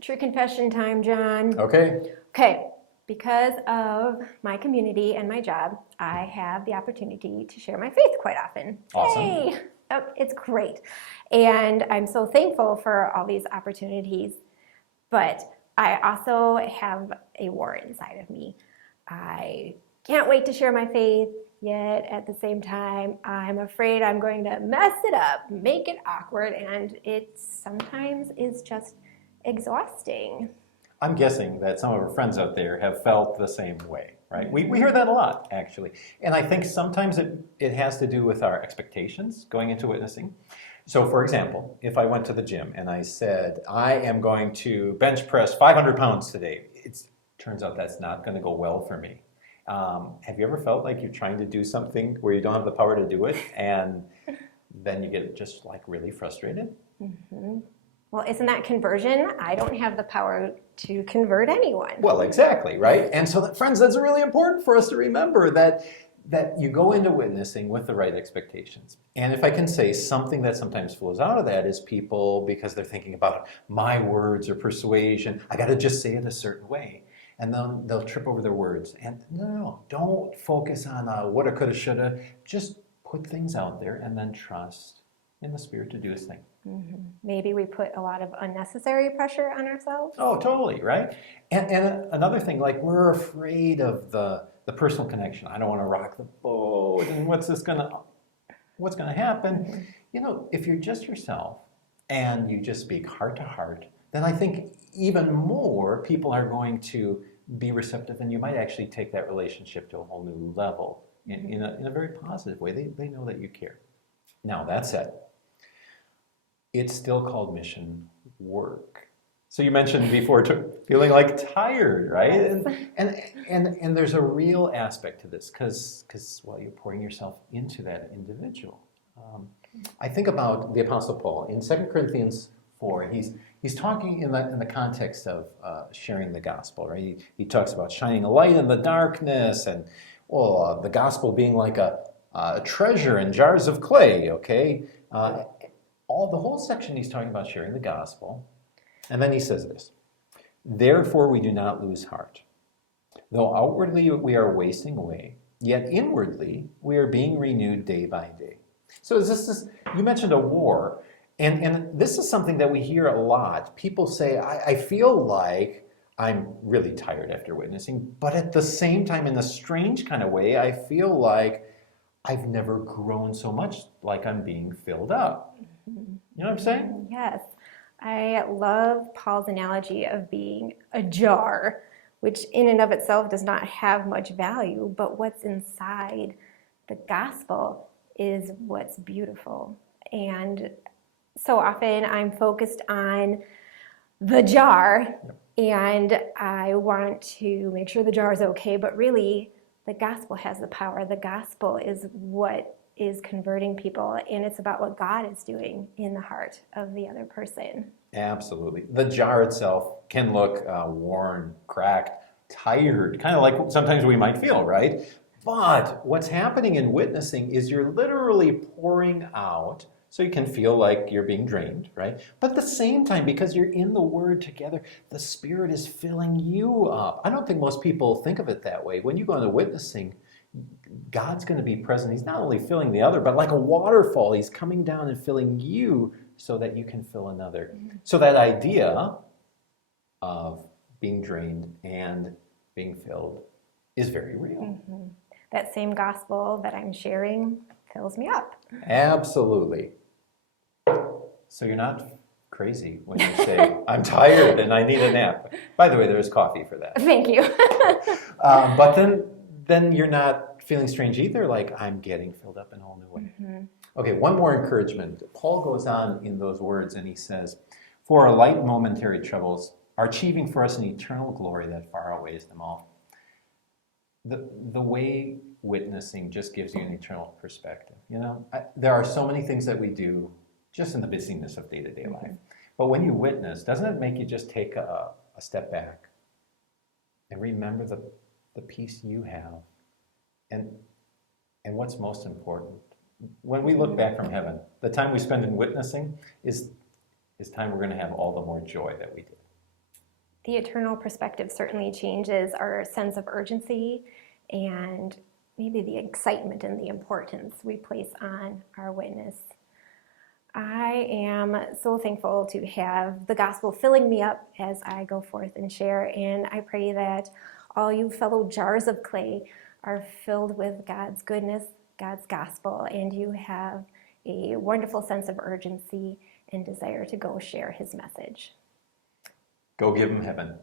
True confession time, John. Okay. Okay, because of my community and my job, I have the opportunity to share my faith quite often. Awesome. Yay! Oh, it's great. And I'm so thankful for all these opportunities. But I also have a war inside of me. I can't wait to share my faith, yet at the same time, I'm afraid I'm going to mess it up, make it awkward, and it sometimes is just exhausting. I'm guessing that some of our friends out there have felt the same way, right? We hear that a lot, actually. And I think sometimes it has to do with our expectations going into witnessing. So for example, if I went to the gym and I said, I am going to bench press 500 pounds today, it turns out that's not going to go well for me. Have you ever felt like you're trying to do something where you don't have the power to do it, and then you get just like really frustrated? Mm-hmm. Well, isn't that conversion? I don't have the power to convert anyone. Well, exactly, right? And so, friends, that's really important for us to remember that you go into witnessing with the right expectations. And if I can say, something that sometimes flows out of that is people, because they're thinking about my words or persuasion, I got to just say it a certain way. And then they'll trip over their words. And no, don't focus on woulda, coulda, shoulda. Just put things out there and then trust in the Spirit to do His thing. Mm-hmm. Maybe we put a lot of unnecessary pressure on ourselves. Oh, totally, right? And another thing, like we're afraid of the personal connection. I don't want to rock the boat, and what's gonna happen? Mm-hmm. You know, if you're just yourself and you just speak heart to heart, then I think even more people are going to be receptive, and you might actually take that relationship to a whole new level in a very positive way. They know that you care. Now, that said, it's still called mission work. So you mentioned before feeling like tired, right? And there's a real aspect to this because well, you're pouring yourself into that individual. I think about the Apostle Paul in 2 Corinthians 4. He's talking in the context of sharing the gospel, right? He talks about shining a light in the darkness, and the gospel being like a treasure in jars of clay. Okay. The whole section he's talking about sharing the gospel. And then he says this, therefore we do not lose heart. Though outwardly we are wasting away, yet inwardly we are being renewed day by day. So you mentioned a war, and this is something that we hear a lot. People say, I feel like I'm really tired after witnessing, but at the same time, in a strange kind of way, I feel like I've never grown so much, like I'm being filled up. You know what I'm saying? Yes. I love Paul's analogy of being a jar, which in and of itself does not have much value, but what's inside the gospel is what's beautiful. And so often I'm focused on the jar, and I want to make sure the jar is okay, but really the gospel has the power. The gospel is what is converting people, and it's about what God is doing in the heart of the other person. Absolutely. The jar itself can look worn, cracked, tired, kind of like sometimes we might feel, right? But what's happening in witnessing is you're literally pouring out so you can feel like you're being drained, right? But at the same time, because you're in the Word together, the Spirit is filling you up. I don't think most people think of it that way. When you go into witnessing, God's going to be present. He's not only filling the other, but like a waterfall, He's coming down and filling you so that you can fill another. Mm-hmm. So that idea of being drained and being filled is very real. Mm-hmm. That same gospel that I'm sharing fills me up. Absolutely. So you're not crazy when you say, I'm tired and I need a nap. By the way, there's coffee for that. Thank you. But then you're not feeling strange either, like I'm getting filled up in a whole new way. Mm-hmm. Okay, one more encouragement. Paul goes on in those words and he says, for our light momentary troubles are achieving for us an eternal glory that far outweighs them all. The way witnessing just gives you an eternal perspective. You know, there are so many things that we do just in the busyness of day-to-day mm-hmm. life. But when you witness, doesn't it make you just take a step back and remember the peace you have and what's most important? When we look back from heaven, the time we spend in witnessing is time we're going to have all the more joy that we did. The eternal perspective certainly changes our sense of urgency and maybe the excitement and the importance we place on our witness. I am so thankful to have the gospel filling me up as I go forth and share, and I pray that all you fellow jars of clay are filled with God's goodness, God's gospel, and you have a wonderful sense of urgency and desire to go share his message. Go give them heaven.